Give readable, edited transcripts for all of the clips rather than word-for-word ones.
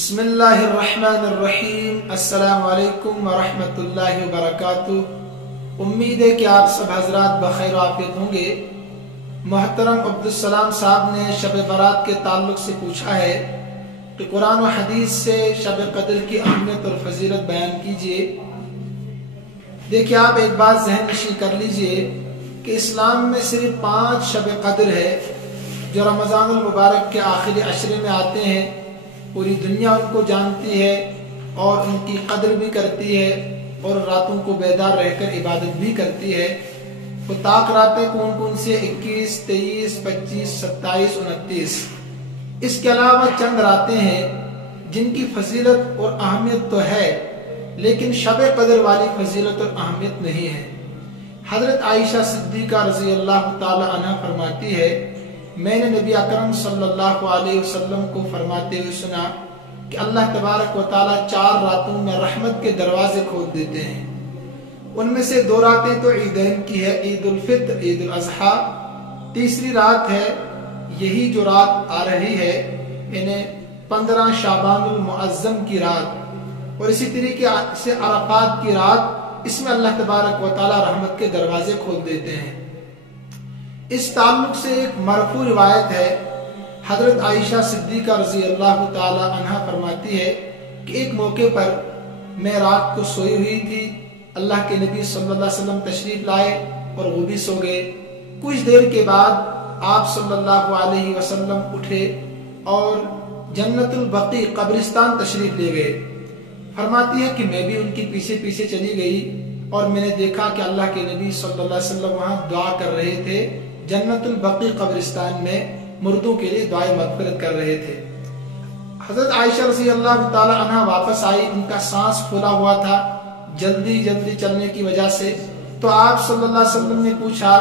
बिस्मिल्लाहिर्रहमानिर्रहीम। अस्सलाम वालेकुम वरहमतुल्लाहि वबरकातुह। उम्मीद है कि आप सब हजरात बखैर आफियत होंगे। मोहतरम अब्दुल साहब ने शब बारात के ताल्लुक से पूछा है कि कुरान व हदीस से शब कद्र की अहमियत और फजीलत बयान कीजिए। देखिए, आप एक बात जहन नशीं कर लीजिए कि इस्लाम में सिर्फ 5 शब कद्र है जो रमज़ानुल मुबारक के आखिरी अशरे में आते हैं। पूरी दुनिया उनको जानती है और उनकी कद्र भी करती है और रातों को बेदार रहकर इबादत भी करती है। वो ताक रातें कौन कौन से 21, 23, 25, 27, 29। इसके अलावा चंद रातें हैं जिनकी फजीलत और अहमियत तो है, लेकिन शब कद्र वाली फजीलत और अहमियत नहीं है। हजरत आयशा सिद्दीका रज़ी अल्लाह ताला अन्हा फरमाती है, मैंने नबी अकरम सल्लल्लाहु अलैहि वसल्लम को फरमाते हुए सुना कि अल्लाह तबारक व ताला 4 रातों में रहमत के दरवाजे खोल देते हैं। उनमें से 2 रातें तो ईदैन की है, ईद उल फित्र, ईद उल अज़हा। तीसरी रात है यही जो रात आ रही है, इन्हें 15 शाबानुल मुअज़्ज़म की रात, और इसी तरीके से अरफात की रात, इसमें अल्लाह तबारक व ताला रहमत के दरवाजे खोल देते हैं। इस ताल्लुक से एक मरफू रिवायत है। हजरत आयशा सिद्दीका रज़ी अल्लाह ताला अन्हा फरमाती है कि एक मौके पर मैं रात को सोई हुई थी, अल्लाह के नबी सल्लल्लाहु अलैहि वसल्लम तशरीफ लाए और वो भी सो गए। कुछ देर के बाद आप सल्लल्लाहु अलैहि वसल्लम उठे और जन्नतुल बकी कब्रिस्तान तशरीफ ले गए। फरमाती है कि मैं भी उनके पीछे पीछे चली गई और मैंने देखा कि अल्लाह के नबी सल्लल्लाहु अलैहि वसल्लम वहां दुआ कर रहे थे। जन्नतुल बकी कब्रिस्तान में मुर्दों के लिए दुआए मग़फ़िरत कर रहे थे। हज़रत आयशा रज़ी अल्लाह ताला अन्हा वापस आई, उनका सांस फूला हुआ था जल्दी जल्दी चलने की वजह से। तो आप सल्लल्लाहु अलैहि वसल्लम ने पूछा,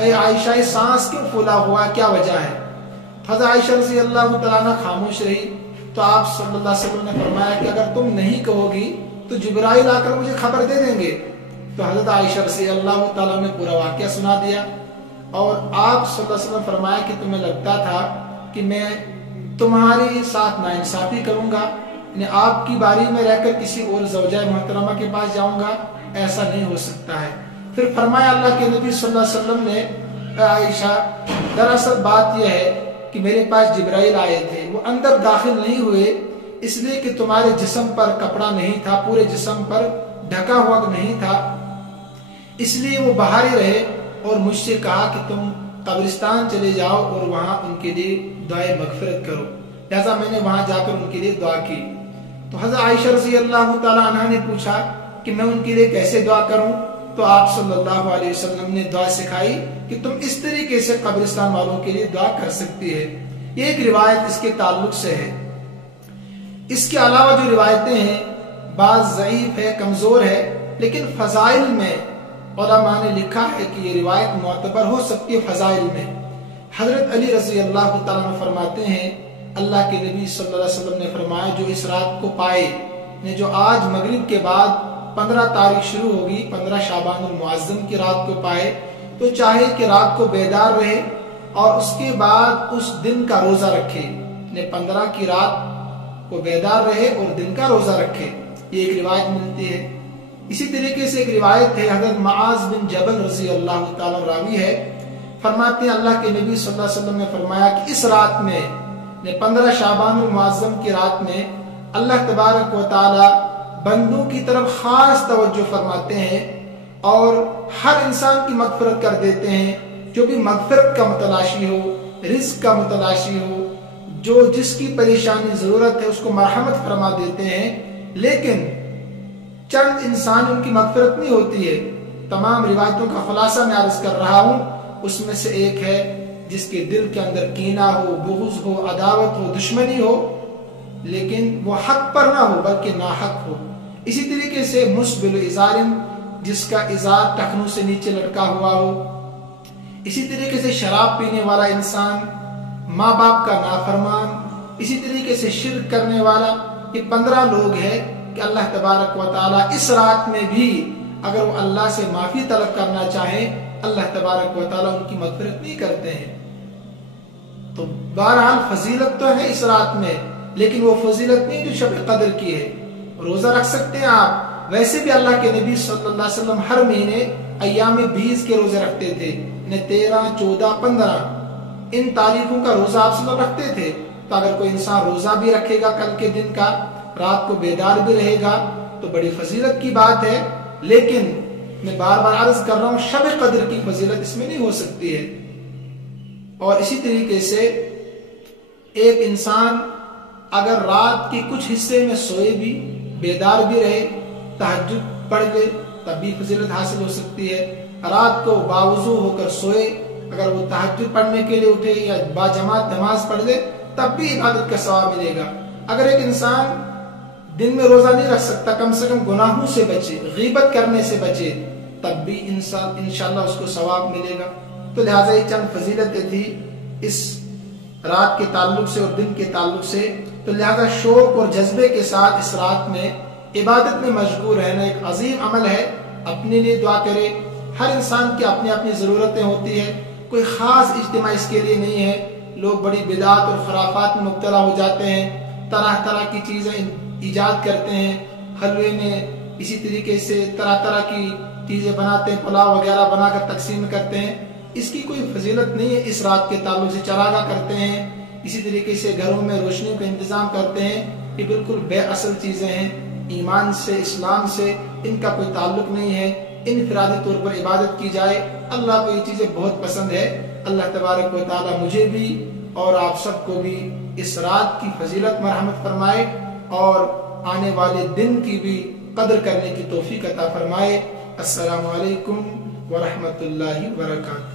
ऐ आयशा, सांस क्यों फूला हुआ, क्या वजह है? हज़रत आयशा रज़ी अल्लाह ताला अन्हा खामोश रही। तो आप सल्लल्लाहु अलैहि वसल्लम ने फरमाया कि अगर तुम नहीं कहोगी तो जिब्राइल आकर मुझे खबर दे देंगे। तो हज़रत आयशा रज़ी अल्लाह ताला ने पूरा वाक़या सुना दिया और आप सल्लल्लाहु अलैहि वसल्लम फरमाया कि तुम्हें लगता था कि मैं तुम्हारी साथ नाइंसाफी करूंगा, आपकी बारी में रहकर किसी और ज़ौजा मोहतरमा के पास जाऊंगा, ऐसा नहीं हो सकता है। फिर फरमाया अल्लाह के नबी सल्लल्लाहु अलैहि वसल्लम ने, आयशा, दरअसल बात यह है कि मेरे पास जिब्राइल आए थे, वो अंदर दाखिल नहीं हुए इसलिए कि तुम्हारे जिस्म पर कपड़ा नहीं था, पूरे जिस्म पर ढका हुआ नहीं था, इसलिए वो बाहर ही रहे और मुझसे कहा कि तुम कब्रिस्तान चले जाओ और वहां उनके लिए दुआए मग़फ़िरत करो। लिहाजा मैंने वहां जाकर उनके लिए दुआ की। तो हज़रत आयशा रज़ी अल्लाह ताला अन्हा ने पूछा कि मैं उनके लिए कैसे दुआ करूं? तो आप सल्लल्लाहु अलैहि वसल्लम ने दुआ सिखाई कि तुम इस तरीके से कब्रिस्तान वालों के लिए दुआ कर सकती है। ये एक रिवायत इसके ताल्लुक से है। इसके अलावा जो रिवायतें हैं, बाज़ ज़ईफ़ है, कमजोर है, लेकिन फ़ज़ाइल में उलमा ने लिखा है कि ये रिवायत मुअतबर हो सकती है। फ़ज़ाइल में हज़रत अली रज़ी अल्लाह ताला अन्हु फरमाते हैं, अल्लाह के नबी सल्लल्लाहु अलैहि वसल्लम ने फरमाया, जो इस रात को पाए, ने जो आज मगरिब के बाद 15 तारीख शुरू होगी, 15 शाबानुल मुअज़्ज़म की रात को पाए, तो चाहे कि रात को बेदार रहे और उसके बाद उस दिन का रोजा रखे। 15 की रात को बेदार रहे और दिन का रोजा रखे, ये एक रिवायत मिलती है। इसी तरीके से एक रिवायत है, हज़रत मुआज़ बिन जबल रज़ी अल्लाह ताला रावी है, फरमाते हैं अल्लाह के नबी सल्लल्लाहु अलैहि वसल्लम ने फरमाया कि इस रात में, 15 शाबानुल मुअज़्ज़म की रात में, अल्लाह तबारक व ताला बंदों की तरफ खास तवज्जो फरमाते हैं और हर इंसान की मग़फ़िरत कर देते हैं। जो भी मग़फ़िरत का मुतलाशी हो, रिज़्क़ का मुतलाशी हो, जो जिसकी परेशानी ज़रूरत है, उसको मरहमत फरमा देते हैं। लेकिन चंद इंसान उनकी मग़फ़िरत नहीं होती है। तमाम रिवायतों का खुलासा मैं अर्ज़ कर रहा हूँ। उसमें से एक है जिसके दिल के अंदर कीना हो, बुग़्ज़ हो, अदावत हो, दुश्मनी हो, लेकिन वो हक पर ना हो बल्कि नाहक हो। इसी तरीके से मुस्बिल इज़ारिन, जिसका इज़ार टखनों से नीचे लटका हुआ हो। इसी तरीके से शराब पीने वाला इंसान, माँ बाप का नाफरमान, इसी तरीके से शिर्क करने वाला। ये 15 लोग हैं कि अल्लाह तबारक व ताला इस रात में भी अगर वो अल्लाह से माफ़ी तलब करना चाहे, अल्लाह तबारक व ताला उनकी मग़फ़िरत नहीं करते हैं। तो बहरहाल फजीलत तो है इस रात में, لیکن وہ فضیلت نہیں جو شب قدر کی ہے۔ روزہ رکھ سکتے ہیں آپ، ویسے بھی اللہ کے نبی صلی اللہ علیہ وسلم ہر مہینے ایام 20 کے روزے رکھتے تھے، 13، 14، 15 ان تاریخوں کا روزہ آپ سب رکھتے تھے۔ تو اگر کوئی انسان روزہ بھی رکھے گا کل کے دن کا، رات کو بیدار بھی رہے گا تو بڑی فضیلت کی بات ہے، لیکن میں بار بار عرض کر رہا ہوں شب قدر کی فضیلت اس میں نہیں ہو سکتی ہے۔ اور اسی طریقے سے ایک انسان اگر رات کے کچھ حصے میں سوئے بھی، بیدار بھی رہے، تہجد پڑھ لے تب بھی فضیلت حاصل ہو سکتی ہے۔ رات کو باوضو ہو کر سوئے، اگر وہ تہجد پڑھنے کے لیے اٹھے یا باجماعت نماز پڑھ لے تب بھی عبادت کا ثواب ملے گا۔ اگر ایک انسان دن میں روزہ نہیں رکھ سکتا، کم سے کم گناہوں سے بچے، غیبت کرنے سے بچے، تب بھی انشاءاللہ اس کو ثواب ملے گا۔ تو لہٰذا یہ چند فضیلتیں تھی اس رات کے تعلق سے اور دن کے تعلق سے، تو لہٰذا شوق اور جذبے کے ساتھ اس رات میں عبادت میں مشغول رہنا ایک عظیم عمل ہے۔ اپنے لیے دعا کرے، ہر انسان کی اپنی اپنی ضرورتیں ہوتی ہیں، کوئی خاص اجتماع اس کے لیے نہیں ہے۔ لوگ بڑی بدعات اور خرافات میں مبتلا ہو جاتے ہیں، طرح طرح کی چیزیں ایجاد کرتے ہیں، حلوے میں اسی طریقے سے طرح طرح کی چیزیں بناتے ہیں، پلاؤ وغیرہ بنا کر تقسیم کرتے ہیں، اس کی کوئی فضیلت نہیں ہے۔ اس رات کے تعلق سے چراغاں کرتے ہیں، اسی طریقے سے گھروں میں روشنی کا انتظام کرتے ہیں، یہ بالکل بے اصل چیزیں ہیں، ایمان سے، اسلام سے ان کا کوئی تعلق نہیں ہے۔ انفرادی طور پر عبادت کی جائے، اللہ کو یہ چیزیں بہت پسند ہے۔ اللہ تبارک و تعالی مجھے بھی اور آپ سب کو بھی اس رات کی فضیلت مرحمت فرمائے اور آنے والے دن کی بھی قدر کرنے کی توفیق عطا فرمائے۔ السلام علیکم ورحمۃ اللہ وبرکاتہ۔